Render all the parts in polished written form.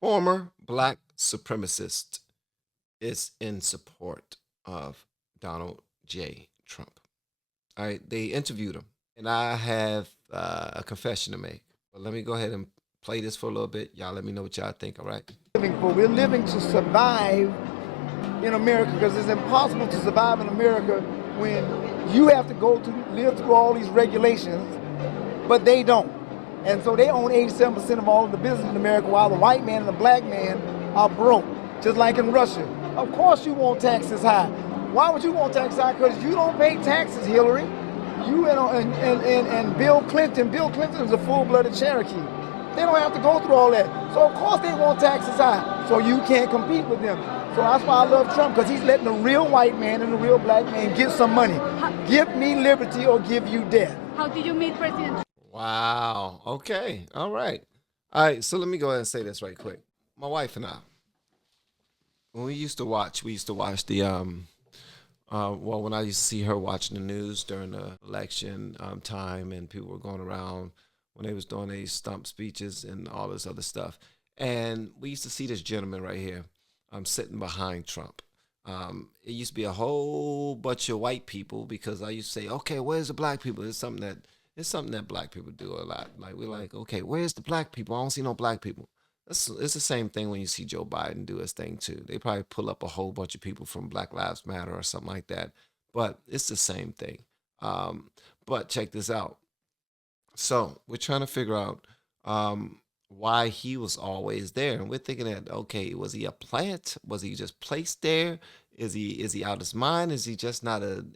Former black supremacist is in support of Donald J. Trump. All right, they interviewed him, and I have a confession to make. But let me go ahead and play this for a little bit. Y'all let me know what y'all think, all right? We're living to survive in America because it's impossible to survive in America when you have to live through all these regulations, but they don't. And so they own 87% of all of the business in America, while the white man and the black man are broke, just like in Russia. Of course you want taxes high. Why would you want taxes high? Because you don't pay taxes, Hillary. You and Bill Clinton. Bill Clinton is a full-blooded Cherokee. They don't have to go through all that. So of course they want taxes high. So you can't compete with them. So that's why I love Trump, because he's letting the real white man and the real black man get some money. Give me liberty or give you death. How did you meet President Trump? Wow. Okay. All right. All right. So let me go ahead and say this right quick. My wife and I, when we used to watch the well, when I used to see her watching the news during the election time, and people were going around when they was doing these stump speeches and all this other stuff, and we used to see this gentleman right here, sitting behind Trump. It used to be a whole bunch of white people, because I used to say, okay, where's the black people? It's something that black people do a lot. Like, we're like, okay, where's the black people? I don't see no black people. It's the same thing when you see Joe Biden do his thing too. They probably pull up a whole bunch of people from Black Lives Matter or something like that, but it's the same thing. But check this out. So we're trying to figure out why he was always there, and we're thinking that, okay, was he a plant? Was he just placed there? Is he out of his mind? Is he just not an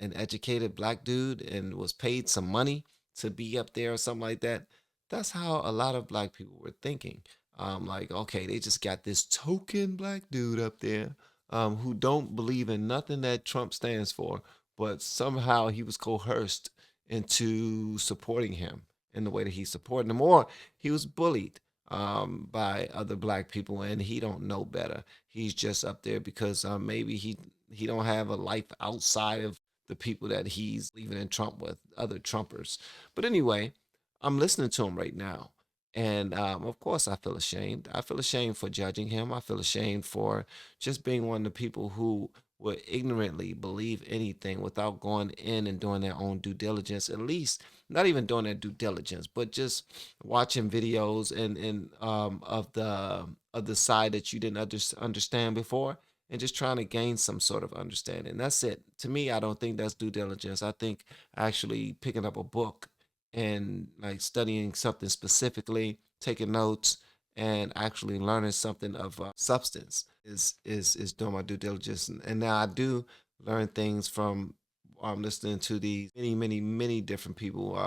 educated black dude and was paid some money to be up there or something like that? That's how a lot of black people were thinking. Like, okay, they just got this token black dude up there, who don't believe in nothing that Trump stands for, but somehow he was coerced into supporting him in the way that he's supporting him, or he was bullied by other black people, and he don't know better. He's just up there because maybe he don't have a life outside of the people that he's leaving in Trump with, other Trumpers. But anyway, I'm listening to him right now. And of course, I feel ashamed. I feel ashamed for judging him. I feel ashamed for just being one of the people who would ignorantly believe anything without going in and doing their own due diligence. At least, not even doing their due diligence, but just watching videos and of the side that you didn't understand before, and just trying to gain some sort of understanding. That's it. To me, I don't think that's due diligence. I think actually picking up a book and like studying something specifically, taking notes, and actually learning something of substance is doing my due diligence. And now I do learn things from listening to these many different people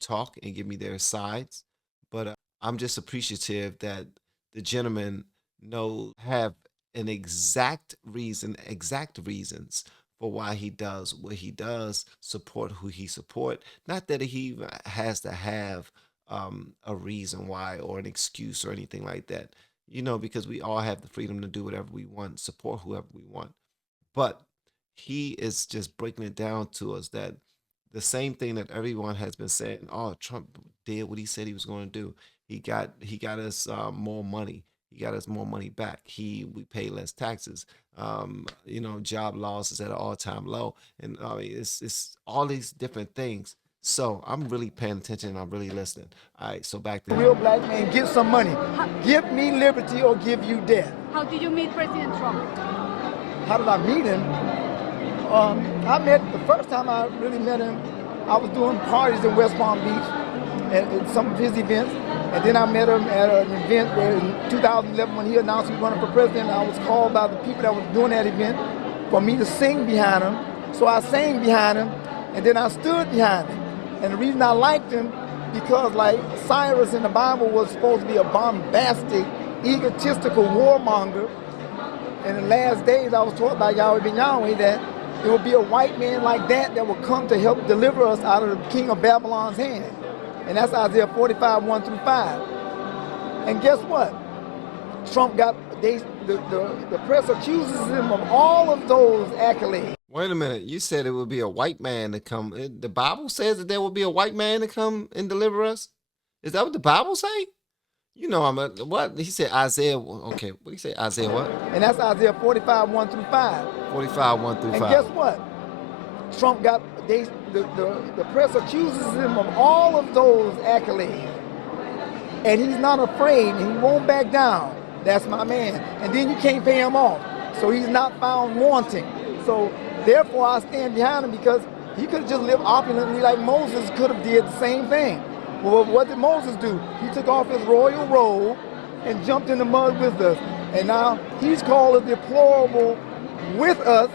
talk and give me their sides. But I'm just appreciative that the gentleman have an exact reasons for why he does what he does, support who he support. Not that he even has to have a reason why or an excuse or anything like that. Because we all have the freedom to do whatever we want, support whoever we want. But he is just breaking it down to us that the same thing that everyone has been saying. Oh, Trump did what he said he was going to do. He got us more money. He got us more money back. We pay less taxes. Job loss is at an all-time low, and it's all these different things. So I'm really paying attention and I'm really listening. All right, so back to The real black man, get some money. Give me liberty or give you death. How did you meet President Trump? How did I meet him? The first time I really met him, I was doing parties in West Palm Beach at some of his events. And then I met him at an event where in 2011, when he announced he was running for president, I was called by the people that was doing that event for me to sing behind him. So I sang behind him, and then I stood behind him. And the reason I liked him, because like Cyrus in the Bible was supposed to be a bombastic, egotistical warmonger. In the last days, I was taught by Yahweh ben Yahweh that it would be a white man like that would come to help deliver us out of the king of Babylon's hand. And that's Isaiah 45, 1 through 5. And guess what? Trump the press accuses him of all of those accolades. Wait a minute. You said it would be a white man to come. The Bible says that there will be a white man to come and deliver us. Is that what the Bible say? You know I'm a what? He said Isaiah. Okay, what did he say? Isaiah what? And that's Isaiah 45, 1 through 5. 45, 1 through 5. And guess what? Trump got, the press accuses him of all of those accolades. And he's not afraid, and he won't back down. That's my man. And then you can't pay him off. So he's not found wanting. So therefore I stand behind him, because he could have just lived opulently like Moses could have did the same thing. Well, what did Moses do? He took off his royal robe and jumped in the mud with us. And now he's called a deplorable with us,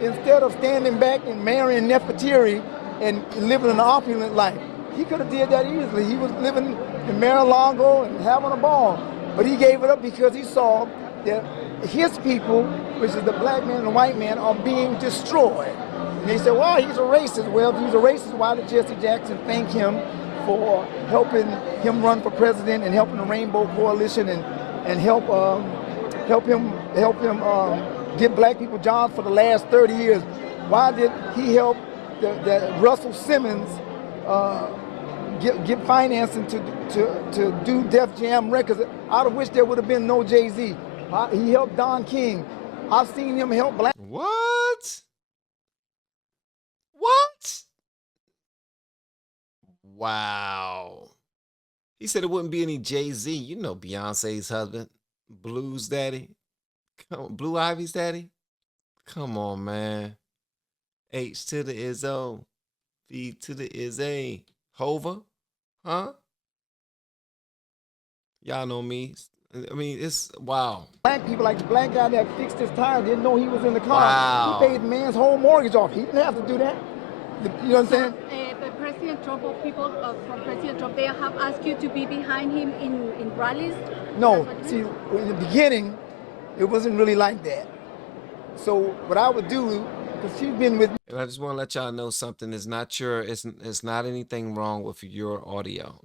instead of standing back and marrying Nefertiti and living an opulent life. He could have did that easily. He was living in Mar-a-Lago and having a ball. But he gave it up because he saw that his people, which is the black man and the white man, are being destroyed. And they said, well, he's a racist. Well, if he's a racist, why did Jesse Jackson thank him for helping him run for president and helping the Rainbow Coalition and help him give black people jobs for the last 30 years? Why did he help the Russell Simmons give financing to do Def Jam records, out of which there would have been no Jay-Z? He helped Don King. I've seen him help black. What? What? Wow. He said it wouldn't be any Jay-Z. You know Beyonce's husband, Blue's daddy. Blue Ivy's daddy? Come on, man. H to the Izzo. V to the Izzy. Hova? Huh? Y'all know me. I mean, it's wow. Black people, like the black guy that fixed his tire, didn't know he was in the car. Wow. He paid the man's whole mortgage off. He didn't have to do that. You know what I'm saying? But President Trump, or people from President Trump, they have asked you to be behind him in rallies? No. See, in the beginning, it wasn't really like that. So what I would do, because she's been with me. And I just want to let y'all know something. It's not anything wrong with your audio.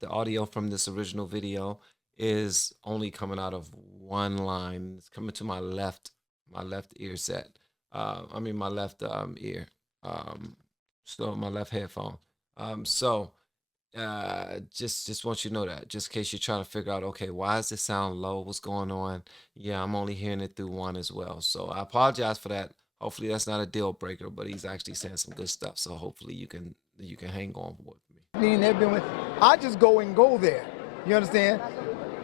The audio from this original video is only coming out of one line. It's coming to my left ear set. My left ear. So my left headphone. Just want you to know that, just in case you're trying to figure out, okay, why does this sound low? What's going on? Yeah, I'm only hearing it through one as well. So I apologize for that. Hopefully that's not a deal breaker, but he's actually saying some good stuff. So hopefully you can hang on with me. I just go there. You understand?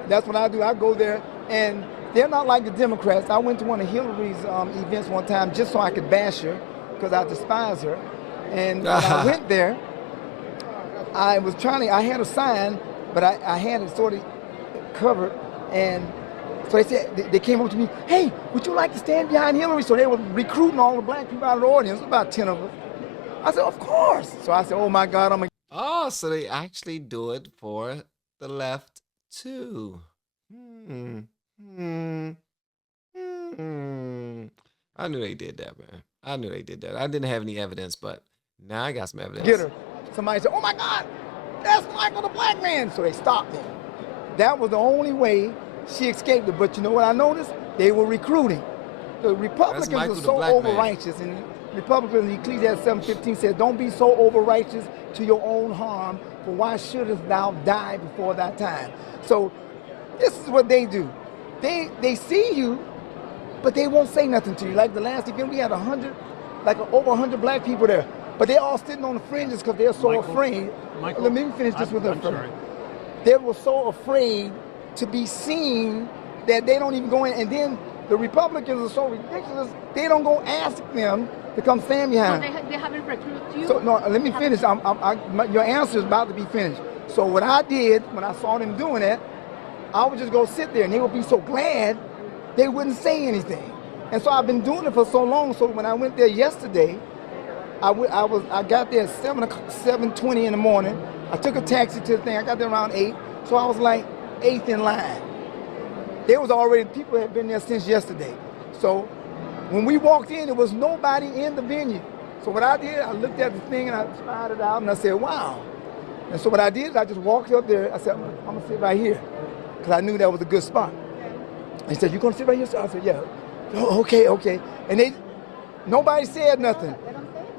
That's what I do. I go there, and they're not like the Democrats. I went to one of Hillary's events one time just so I could bash her, because I despise her. And when I went there, I had a sign, but I had it sort of covered. And so they came up to me, hey, would you like to stand behind Hillary? So they were recruiting all the black people out of the audience, about 10 of us. I said, of course. So I said, oh my God, Oh, so they actually do it for the left too. I knew they did that, man. I knew they did that. I didn't have any evidence, but now I got some evidence. Get her. Somebody said, oh my God, that's Michael the black man. So they stopped me. That was the only way she escaped it. But you know what I noticed? They were recruiting. The Republicans are so over-righteous. And Republicans in Ecclesiastes 7:15 says, don't be so over-righteous to your own harm, for why shouldest thou die before thy time? So this is what they do. They see you, but they won't say nothing to you. Like the last event, we had over 100 black people there. But they're all sitting on the fringes because they're so afraid. Michael, let me finish this with them first. Sorry. They were so afraid to be seen that they don't even go in. And then the Republicans are so ridiculous, they don't go ask them to come stand behind. So they haven't recruited you? So, no, let me finish. Your answer is about to be finished. So what I did when I saw them doing that, I would just go sit there, and they would be so glad they wouldn't say anything. And so I've been doing it for so long. So when I went there yesterday, I got there at 7:20 in the morning. I took a taxi to the thing. I got there around 8. So I was like 8th in line. People had been there since yesterday. So when we walked in, there was nobody in the venue. So what I did, I looked at the thing and I spied it out and I said, wow. And so what I did is I just walked up there. I said, I'm gonna sit right here, because I knew that was a good spot. He said, you gonna sit right here? So I said, yeah. Oh, okay. And nobody said nothing.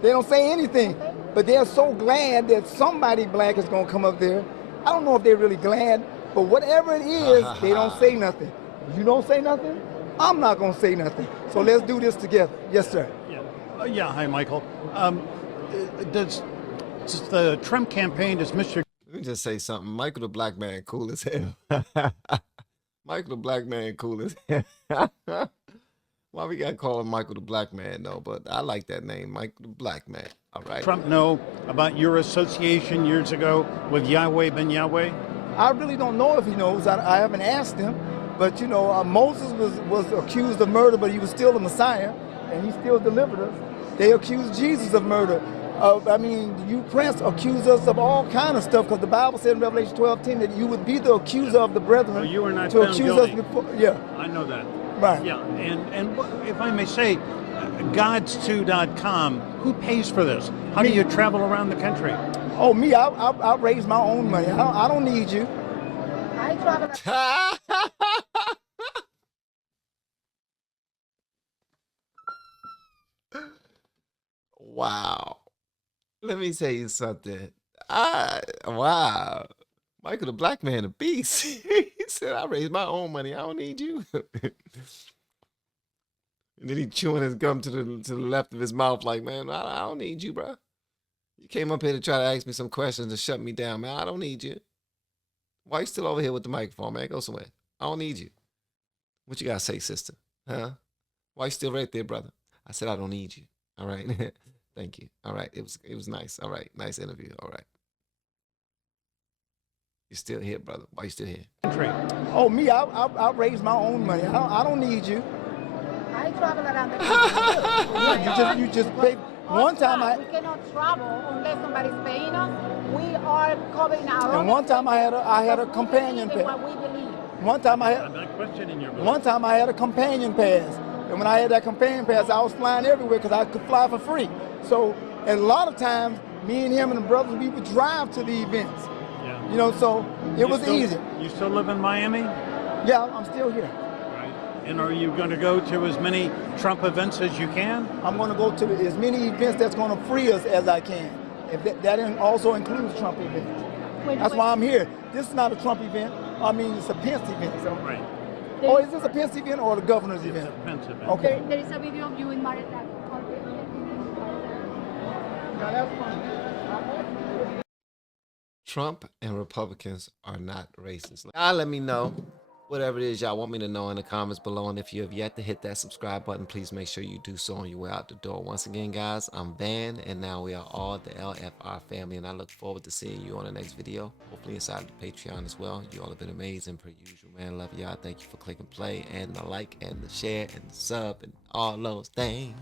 They don't say anything, but they're so glad that somebody black is gonna come up there. I don't know if they're really glad, But whatever it is, they don't say nothing. You don't say nothing, I'm not going to say nothing. So let's do this together. Yes, sir. Yeah. Hi, Michael. Does the Trump campaign, does Mr. Let me just say something. Michael the Black Man, cool as hell. Michael the Black Man, cool as hell. Why we gotta call him Michael the Black Man though? But I like that name, Michael the Black Man. All right. Trump know about your association years ago with Yahweh ben Yahweh? I really don't know if he knows. I haven't asked him. But, you know, Moses was accused of murder, but he was still the Messiah, and he still delivered us. They accused Jesus of murder. You Prince accuse us of all kind of stuff, because the Bible said in Revelation 12:10 that you would be the accuser of the brethren. Oh, you were not to found accuse guilty. us before. Yeah. I know that. Right. Yeah, and if I may say, gods2.com, who pays for this? How do you travel around the country? Oh, me, I raise my own money. I don't need you. I travel. Wow. Let me tell you something. Wow. Michael the Black Man, a beast. He said, I raise my own money. I don't need you. And then he chewing his gum to the left of his mouth like, man, I don't need you, bro. You came up here to try to ask me some questions to shut me down, man. I don't need you. Why you still over here with the microphone, man? Go somewhere. I don't need you. What you got to say, sister? Huh? Why you still right there, brother? I said, I don't need you. All right. Thank you. All right. It was nice. All right. Nice interview. All right. You're still here, brother. Why you still here? Oh, me, I raise my own money. I don't need you. I travel around the country. you just pay. One time we cannot travel unless somebody's paying us. We are covering our own. And one time I had a companion pass. What we believe. One time I'm not questioning your belief. One time I had a companion pass. And when I had that companion pass, I was flying everywhere because I could fly for free. So a lot of times, me and him and the brothers, we would drive to the events. Yeah. You know, so it was easy. You still live in Miami? Yeah, I'm still here. Right. And are you going to go to as many Trump events as you can? I'm going to go to as many events that's going to free us as I can. If that also includes Trump events. That's why I'm here. This is not a Trump event. I mean, it's a Pence event. So. Right. Oh, is this a Pence event or the governor's event? It's a Pence event. Okay. There is a video of you in Marita. Trump and Republicans are not racist. Let me know whatever it is y'all want me to know in the comments below. And if you have yet to hit that subscribe button, please make sure you do so on your way out the door. Once again, guys, I'm Van, and now we are all the LFR family. And I look forward to seeing you on the next video, hopefully inside the Patreon as well. You all have been amazing per usual, man. Love y'all. Thank you for clicking play and the like and the share and the sub and all those things.